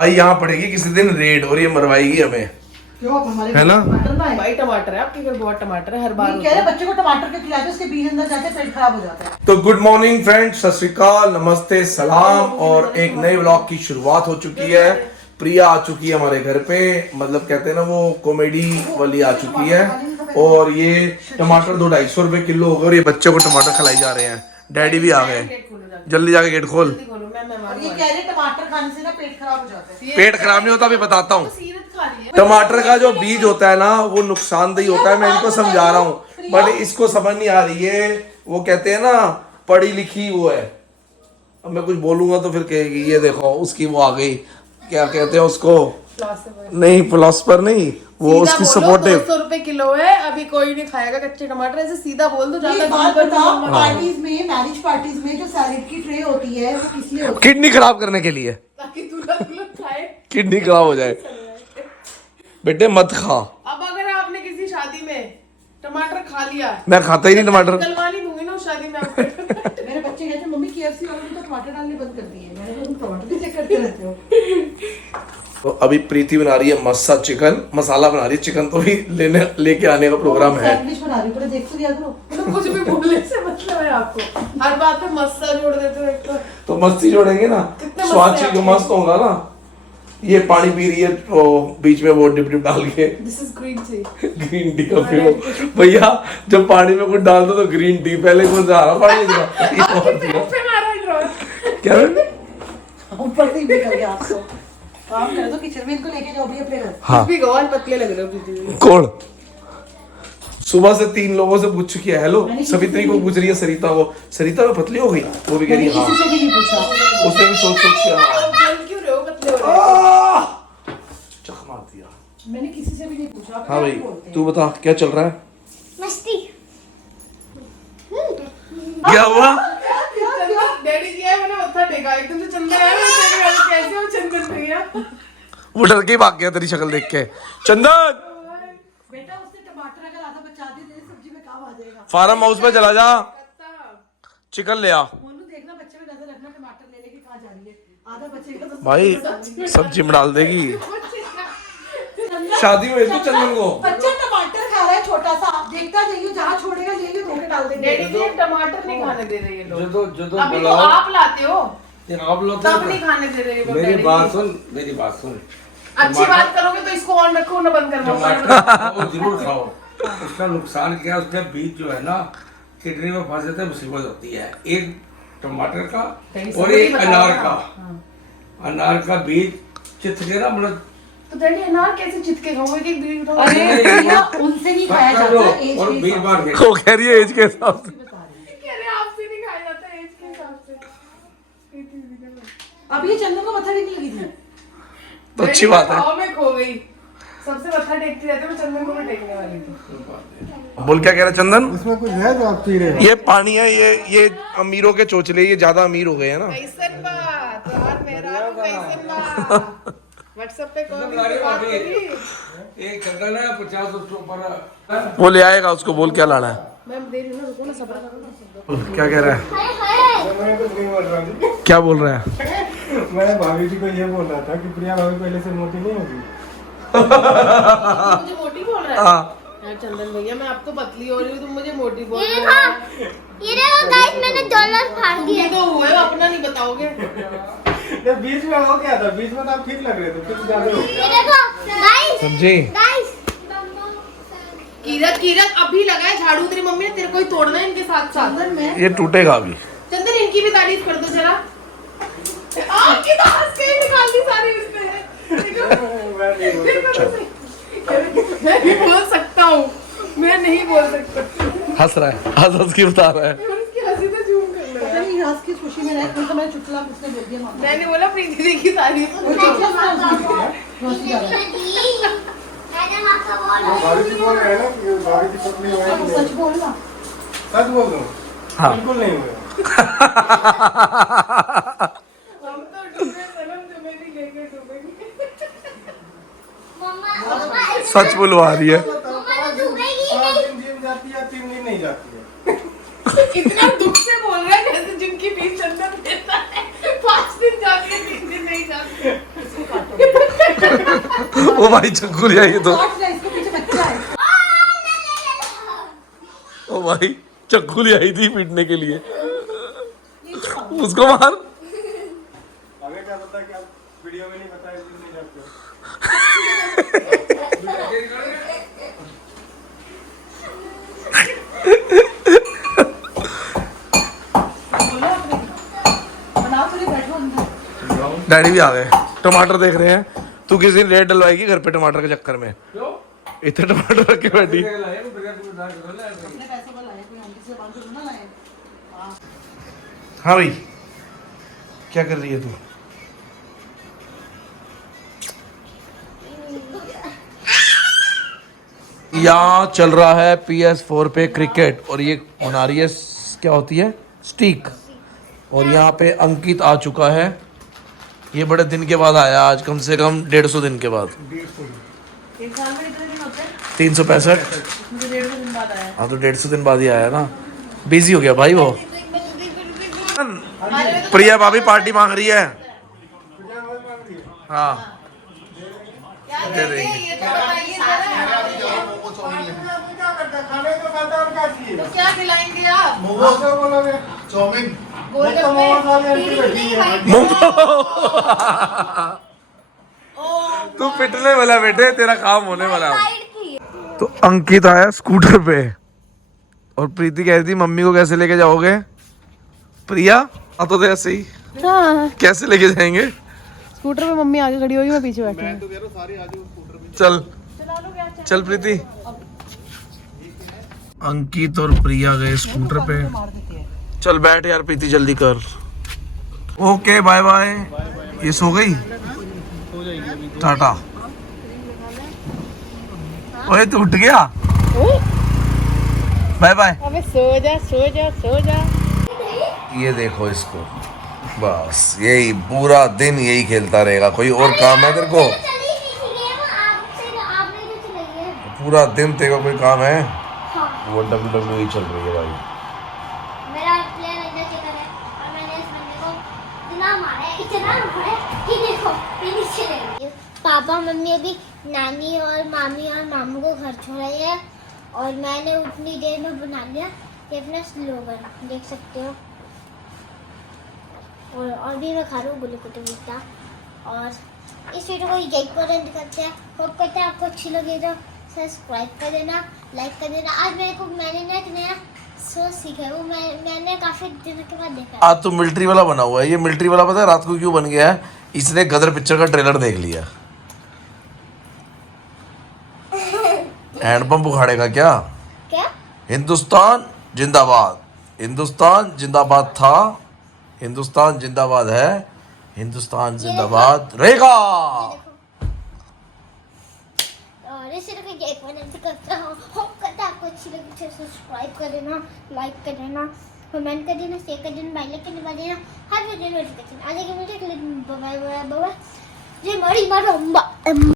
भाई यहाँ पड़ेगी किसी दिन रेड और ये मरवाएगी हमें, क्यों हमारे है ना? भाई टमाटर है आपके घर, बहुत टमाटर है हर बार। कह रहे बच्चे को टमाटर के खिलाते उसके बीज अंदर जाते पेट खराब हो जाता है। तो गुड मॉर्निंग फ्रेंड्स, सत श्री अकाल, नमस्ते, सलाम और एक नए व्लॉग की शुरुआत हो चुकी है। प्रिया आ चुकी है हमारे घर पे, मतलब कहते हैं ना वो कॉमेडी वाली आ चुकी है। और ये टमाटर 200-250 रुपए किलो हो गए और ये बच्चे को टमाटर खिलाई जा रहे हैं। डैडी भी आ गए, जल्दी जाके गेट खोल। और ये कह रहे टमाटर खाने से ना पेट खराब हो जाता है। पेट खराब नहीं होता, अभी बताता हूँ। टमाटर का जो बीज होता है ना वो नुकसानदेही होता है, मैं इनको समझा रहा हूँ बट इसको समझ नहीं आ रही है। वो कहते हैं ना पढ़ी लिखी वो है, अब मैं कुछ बोलूंगा तो फिर कहेगी ये देखो उसकी वो आ गई, क्या कहते हैं उसको, नहीं फिलोसफर नहीं, वो उसकी सपोर्टिव। 200 रुपए किलो है, अभी कोई नहीं खाएगा कच्चे टमाटर, ऐसे सीधा बोल दो। ये बात बताओ, पार्टीज में, मैरिज पार्टीज में जो सैलेड की ट्रे होती है वो किस लिए होती है? किडनी खराब करने के लिए, ताकि दुल्हन खाए। किडनी खराब हो जाए। बेटे मत खा। अब अगर आपने किसी शादी में टमाटर खा लिया, मैं खाता ही नहीं टमाटर। कलवानी दूंगी ना उस शादी में आपको। मेरे बच्चे कहते हैं मम्मी KFC वालों ने तो टमाटर डालने बंद कर दिए। मैंने कहा तुम टमाटर भी चेक करते रहते हो। तो अभी प्रीति बना रही है मस्सा चिकन मसाला बना रही है, चिकन तो भी लेके आने का प्रोग्राम है। सैंडविच बना रही हूं, पर देख तो दिया करो। मतलब कुछ भी बोलने से मतलब है आपको, हर बात पे मस्सा जोड़ देते हो एक तो मस्ती जोड़ेंगे ना, कितने स्वाद मस्त है चीज आपके। मस्त होगा ना। ये पानी पी रही है वो बीच में वो डिप डिप डाल के, this is green tea. Green tea का पियो। भैया जब पानी में कुछ डाल दो तो ग्रीन टी, पहले कुछ आ रहा पानी क्या ऊपर से ही निकल गया आपको। काम कर दो, किचन में इनको लेके जाओ भी अपने घर। हाँ भी गवान पतले लग रहे हो दीदी। कौन? सुबह से 3 लोगों से पूछ चुकी है। हेलो सवित्री को पूछ रही है, सरिता को, सरिता में पतली हो गई, वो भी कह रही है हाँ। किसी से भी नहीं पूछा। उसने भी सोच सोच के हाँ। आप जल क्यों रहे हो, पतले हो रहे हो? चख मार दिया। मैंने किसी से भी नहीं पूछा। हाँ भाई तू बता क्या चल रहा है? मस्ती। क्या हुआ? डैडी जी आए, मैंने मत्था टेका, एकदम से चंदन आया, मैं देख रहा हूं कैसे हो चंदन भैया। वो डर के ही भाग गया तेरी शक्ल देख के। चंदन बेटा उसने टमाटर अगर आधा बचा दिए तेरी सब्जी में काम आ जाएगा। फार्म हाउस पे चला जा, चिकन ले आ। मोनू देखना बच्चे में नजर रखना, टमाटर ले लेके कहाँ जा रही है। आधा बचेगा तो भाई सब्जी में डाल देगी। शादी हुई तो चंदन को बच्चा टमाटर खा रहा है छोटा सा, देखता जाइए जहाँ छोड़ेगा ले ले धोके डाल देंगे। डैडी जी टमाटर नहीं खाने दे रहे ये लोग। जो तो अभी तो आप लाते हो आप लोग तब नहीं खाने दे रहे ये लोग। मेरी डैडी बात जी। सुन, मेरी बात सुन। अच्छी बात करोगे तो इसको ऑन रखो ना बंद करवाओ। टमाटर वो जरूर खाओ, उसका नुकसान क्या है, उसके बीज जो है ना किडनी में फंस जाते हैं, मुसीबत होती है। एक टमाटर का और एक अनार का, अनार का बीज चित के ना मतलब। तो डैडी अनार कैसे चिटके खाओ, एक एक बीज उठाओ। अरे भैया उनसे नहीं खाया जाता एज और के बीज हिसाब बार के वो कह रही है एज के हिसाब से। से बता रही है। कह रहे आपसे नहीं खाया जाता एज के हिसाब से। अब ये चंदन को मत्था भी नहीं लगी थी। तो अच्छी बात है। खाओ, मैं खो गई, सबसे मत्था टेकती रहती, मैं चंदन को भी टेकने वाली थी। बोल क्या कह रहा है चंदन? इसमें कुछ है जो आप पी रहे हो? ये पानी है, ये अमीरों के चोचले, ये ज्यादा अमीर हो गए हैं ना। कैसन बात यार, मेरा कैसन बात। व्हाट्सएप पे कॉल गाड़ी बात वाली करी। एक चंदन है 50 उसके ऊपर। वो ले आएगा, उसको बोल क्या लाना है। मैं दे रही हूं ना, रुको ना, सब्र करो ना। क्या कह रहा है? मैं कुछ नहीं बोल रहा हूँ। क्या बोल रहा है? मैं भाभी जी को ये बोल रहा था कि प्रिया भाभी पहले से मोटी नहीं होगी। मुझे मोटी बोल रहा है हाँ। यार चंदन भैया, मैं अब तो पतली हो रही हूँ, तुम मुझे मोटी बोल ये रहे देखो, हो। ये देखो गाइस, मैंने डॉलर फाड़ दिया। ये तो हुए, अपना नहीं बताओगे। ये बीच में हो गया था, बीच में तो आप ठीक लग रहे थे, फिर ज्यादा हो गया। ये देखो गाइस, समझे? गाइस। कीरत अभी लगा है झाड़ू, तेरी मम्मी ने तेरे को ही तोड़ना है इनके साथ साथ। चंदन में ये टूटेगा अभी। चंदन इनकी भी तारीफ कर दो जरा। आपकी तो हंस के ही निकाल दी सारी उसने। मैं नहीं बोल सकता हूँ, मैं नहीं बोल सकता। हंस रहा है, हंस हंस के बता रहा है। उसकी हंसी तो झूम कर रहा है। पता नहीं हंस किस खुशी में रहे, कौन सा मैं चुटकुला उसने बोल दिया मामा। मैंने बोला प्रीति दी की तारीफ। वो चुटकुला उसने बोल दिया। हंसी जा रहा है। मैडम आपका बोल वो भाभी जी बोल रहे हैं ना कि भाभी जी पतली हो अब सच बोलना। सच बोल दो। हाँ। बिल्कुल नहीं हुए। हम तो डूबे सनम, तुम्हें भी लेके डूबेंगे। मम्मा सच बुलवा रही है। मम्मा तो डूबेगी 5 दिन जिम जाती है, 3 दिन नहीं जाती है। इतना दुख से बोल रहा है जैसे जिनकी फीस चंदन देता है। 5 दिन जाती है, 3 दिन नहीं जाती है। ओ भाई चक्कू ले आई तो, काट ले, इसके पीछे बच्चा है। ओ भाई चक्कू ले आई थी पीटने के लिए, उसको मार। आगे क्या पता कि आप वीडियो में नहीं बताया इसलिए नहीं जाते हो। बोलो अपने, बनाओ तो नहीं, बैठो अंदर। डैडी भी आ गए, टमाटर देख रहे हैं। तू किसी दिन रेट डलवाएगी घर पे टमाटर के चक्कर में? क्यों? इतने टमाटर रख के बैठी। अपने पैसों का लाए, कोई आंटी से मांग के ना लाए। हाँ भाई क्या कर रही है तू? यहाँ चल रहा है PS4 पे क्रिकेट, और ये बना रही है क्या होती है, स्टिक। और यहाँ पे अंकित आ चुका है, ये बड़े दिन के बाद आया, आज कम से कम 150 दिन के बाद। 1 साल में कितने दिन होते हैं? 365। मुझे 1.5 दिन बाद आया। हाँ तो 150 दिन बाद ही आया ना, बिजी हो गया भाई वो। प्रिया भाभी पार्टी मांग रही है। हाँ दे देंगे। ये तो बताइए जरा। खाने को खाता और क्या चाहिए? तो क्या खिलाएंगे आप? मोमोज का बोलोगे? चाउमीन। तो मोमोज वाली आंटी बैठी है। तू पिटने वाला बेटे, तेरा काम होने वाला है। तो अंकित आया स्कूटर पे, और प्रीति कह रही थी मम्मी को कैसे लेके जाओगे? प्रिया आ तो दे ऐसे ही, कैसे लेके जाएंगे? स्कूटर पे मम्मी आगे खड़ी होगी, मैं पीछे बैठी हूँ। चल चल प्रीति। अंकित और प्रिया गए स्कूटर पे। चल बैठ यार प्रीति, जल्दी कर। Okay bye bye. ये सो गई, टाटा। ओए तू उठ गया, बाय बाय। अबे सो जा सो जा सो जा। ये देखो इसको, बस यही पूरा दिन यही खेलता रहेगा। कोई और काम है तेरे को? चली नहीं थी गेम, आपने जो चलाई है। पूरा दिन तेरे को कोई काम है? हाँ। वो WWE चल रही है भाई। मेरा प्लेयर अंदर चेकर है और मैंने इस बंदे को इतना मारा है, इतना मारा है कि देखो ये नीचे लग गई। पापा मम्मी अभी नानी और मामी और मामू को घर छोड़ाई है, और मैंने उतनी देर में बना लिया ये अपना स्लोगन, देख सकते हो। और भी मैं खा रहा हूँ गुलकुटे मीठा। और इस वीडियो को यहीं पर एंड करते हैं। होप करते हैं आपको अच्छी लगी तो सब्सक्राइब कर देना, लाइक कर देना। आज मैंने ना एक नया शो सीखा है, वो मैंने काफ़ी दिनों के बाद देखा। आज तो मिलिट्री वाला बना हुआ है। ये मिलिट्री वाला पता है रात को क्यों बन गया है? इसने गदर पिक्चर का ट्रेलर देख लिया। हैंडपंप उखाड़ेगा क्या? क्या? हिंदुस्तान जिंदाबाद, हिंदुस्तान जिंदाबाद था, हिंदुस्तान जिंदाबाद है, हिंदुस्तान जिंदाबाद रहेगा। और इसी तरह एक मिनट करता हूँ। होप करता है आपको अच्छी लगी तो सब्सक्राइब कर देना, लाइक कर देना, कमेंट कर देना, शेयर कर देना, बेल आइकन दबा देना, हर वीडियो नोटिफिकेशन आने के मुझे बाय बाय बाय। जय मरी मारो।